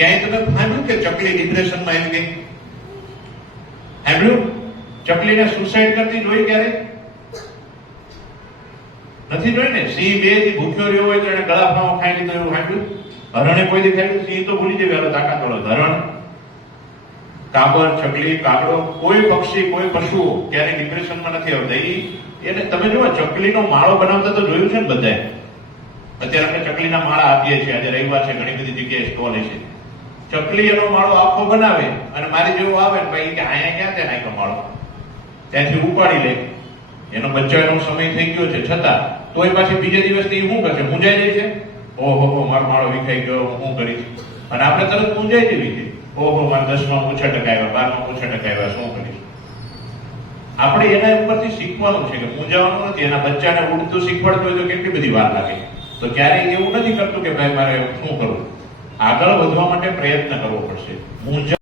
ક્યાંય તમે સાંભળ્યું કે ચકલી ડિપ્રેશનમાં આવી ગઈ? સાંભળ્યું? ચકલીને સુસાઇડ કરતી જોઈ ક્યારે? નથી જોઈ ને. સિંહ બે થી ભૂખ્યો રહ્યો હોય તો એને ગળા ફાવો ખાઈ લીધો એવું સાંભળ્યું? હરણે કોઈ દી ખાઈ? સિંહ તો ભૂલી જાય તાકાત વાળો. હરણ, કાબર, ચકલી, કાગડો, કોઈ પક્ષી, કોઈ પશુઓ ક્યારે ડિપ્રેશનમાં નથી આવતા. એને તમે જુઓ, ચકલીનો માળો બનાવતા તો જોયું છે ને બધાએ. અત્યારે આપણે ચકલીના માળા આપીએ છીએ. આજે રવિવાર છે, ઘણી બધી જગ્યાએ સ્ટોલ છે. ચકલી એનો માળો આખો બનાવે અને મારી જેવો આવે ને ભાઈ કે અહીંયા ક્યાં ત્યાં નાખ્યો માળો, ત્યાંથી ઉપાડી લે. એનો બચ્ચાનો સમય થઈ ગયો છે છતાં તોય પાછી બીજે દિવસથી શું કરશે? મૂંઝાઈ જાય છે. ઓહો મારો માળો વિખાઈ ગયો, હું કરીશ? અને આપણે તરત મૂંઝાઈ જેવી છે. ઓહો મારે 10માં ઓછા ટકા આવ્યા, 12માં ઓછા ટકા આવ્યા, શું કરીશ? આપણે એના ઉપરથી શીખવાનું છે કે મૂંઝાવાનું નથી. એના બચ્ચાને ઉડતું શીખવાડતું હોય તો કેટલી બધી વાર લાગે. તો ક્યારેય એવું નથી કરતું કે ભાઈ મારે શું કરવું. આગળ વધવા માટે પ્રયત્ન કરવો પડશે.